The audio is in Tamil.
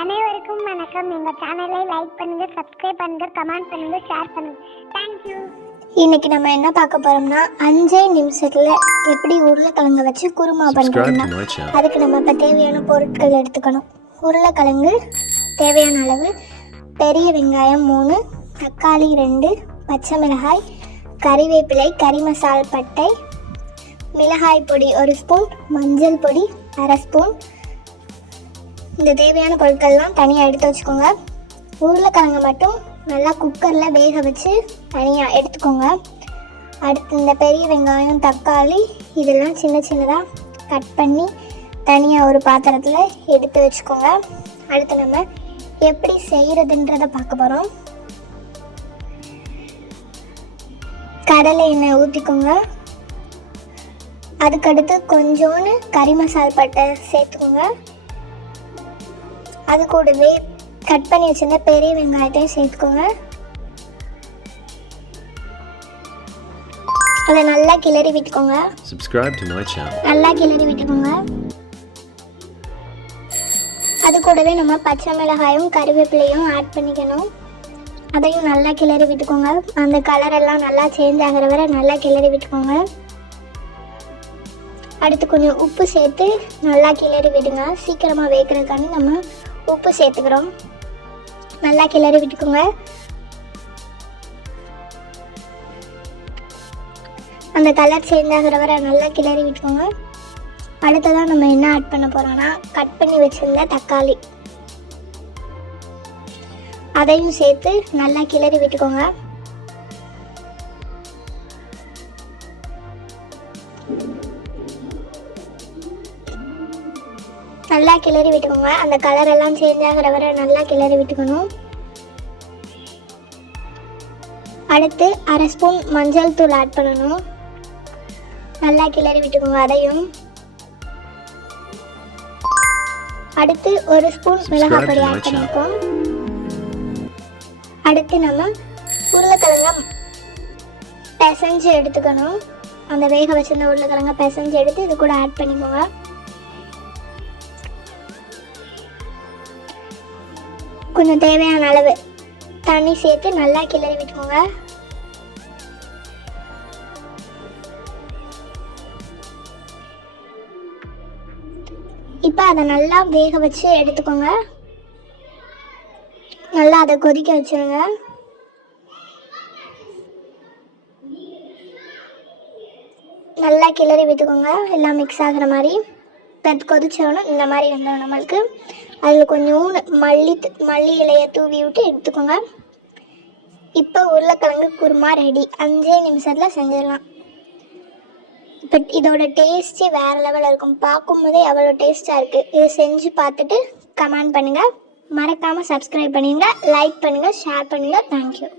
அனைவருக்கும் வணக்கம். எங்கள் சேனலை லைக் பண்ணுங்கள், சப்ஸ்கிரைப் பண்ணுங்கள், கமெண்ட் பண்ணுங்கள், ஷேர் பண்ணுங்கள். தேங்க்யூ. இன்னைக்கு நம்ம என்ன பார்க்க போகிறோம்னா 5 நிமிஷத்தில் எப்படி உருளைக்கிழங்கு வச்சு குருமா பண்ணுறோம்னா அதுக்கு நம்ம இப்போ தேவையான பொருட்கள் எடுத்துக்கணும். உருளைக்கிழங்கு தேவையான அளவு, பெரிய வெங்காயம் 3, தக்காளி 2, பச்சை மிளகாய், கறிவேப்பிலை, கறி மசால் பட்டை, மிளகாய் பொடி 1 ஸ்பூன், மஞ்சள் பொடி 1/2 ஸ்பூன். இந்த தேவையான பொருட்கள்லாம் தனியாக எடுத்து வச்சுக்கோங்க. உருளைக்கிழங்கு மட்டும் நல்லா குக்கரில் வேக வச்சு தனியாக எடுத்துக்கோங்க. அடுத்து இந்த பெரிய வெங்காயம், தக்காளி இதெல்லாம் சின்ன சின்னதாக கட் பண்ணி தனியாக ஒரு பாத்திரத்தில் எடுத்து வச்சுக்கோங்க. அடுத்து நம்ம எப்படி செய்கிறதுன்றதை பார்க்க போகிறோம். கடலை எண்ணெய் ஊற்றிக்கோங்க. அதுக்கடுத்து கொஞ்சோன்னு கறி மசால் பட்டை சேர்த்துக்கோங்க. அது கூடவே கட் பண்ணி வச்சிருந்த பெரிய வெங்காயத்தையும் சேர்த்துக்கோங்க. அதை நல்லா கிளறி விட்டுக்கோங்க. நல்லா கிளறி விட்டுக்கோங்க. அது கூடவே நம்ம பச்சை மிளகாயும் கறிவேப்பிலையும் ஆட் பண்ணிக்கணும். அதையும் நல்லா கிளறி விட்டுக்கோங்க. அந்த கலர் எல்லாம் நல்லா சேஞ்ச் ஆகிற வரை நல்லா கிளறி விட்டுக்கோங்க. அடுத்து கொஞ்சம் உப்பு சேர்த்து நல்லா கிளறி விடுங்க. சீக்கிரமாக வேகிறதுக்காண்டி நம்ம உப்பு சேர்த்துக்கிறோம். நல்லா கிளறி விட்டுக்கோங்க. அந்த கலர் சேஞ்ச் ஆகிற வரை நல்லா கிளறி விட்டுக்கோங்க. அடுத்ததான் நம்ம என்ன ஆட் பண்ண போகிறோம்னா கட் பண்ணி வச்சுருந்த தக்காளி அதையும் சேர்த்து நல்லா கிளறி விட்டுக்கோங்க. நல்லா கிளறி விட்டுக்கோங்க. அந்த கலர் எல்லாம் சேஞ்ச் ஆகிற வரை நல்லா கிளறி விட்டுக்கணும். அடுத்து 1/2 ஸ்பூன் மஞ்சள் தூள் ஆட் பண்ணணும். நல்லா கிளறி விட்டுக்கோங்க அதையும். அடுத்து 1 ஸ்பூன் மிளகாய் பொடி ஆட் பண்ணியிருக்கோம். அடுத்து நம்ம உருளைக்கிழங்க பிசைஞ்சு எடுத்துக்கணும். அந்த வேக வச்சிருந்த உருளைக்கிழங்க பிசைஞ்சு எடுத்து இது கூட ஆட் பண்ணிக்கோங்க. கொஞ்சம் தேவையான அளவு தண்ணி சேர்த்து நல்லா கிளறி விட்டுக்கோங்க. இப்போ அதை நல்லா வேக வச்சு எடுத்துக்கோங்க. நல்லா அதை கொதிக்க வச்சுருங்க. நல்லா கிளறி விட்டுக்கோங்க எல்லாம் மிக்ஸ் ஆகிற மாதிரி. கொதிச்சோன்னா இந்த மாதிரி வந்தோம் நம்மளுக்கு. அதில் கொஞ்சம் மல்லி இலையை தூவி விட்டு எடுத்துக்கோங்க. இப்போ உருளைக்கிழங்கு குருமா ரெடி. 5 நிமிஷத்தில் செஞ்சிடலாம். இப்போ இதோட டேஸ்ட்டு வேறு லெவலில் இருக்கும். பார்க்கும்போதே எவ்வளோ டேஸ்ட்டாக இருக்குது. இதை செஞ்சு பார்த்துட்டு கமெண்ட் பண்ணுங்கள். மறக்காமல் சப்ஸ்கிரைப் பண்ணுங்கள், லைக் பண்ணுங்கள், ஷேர் பண்ணுங்கள். தேங்க்யூ.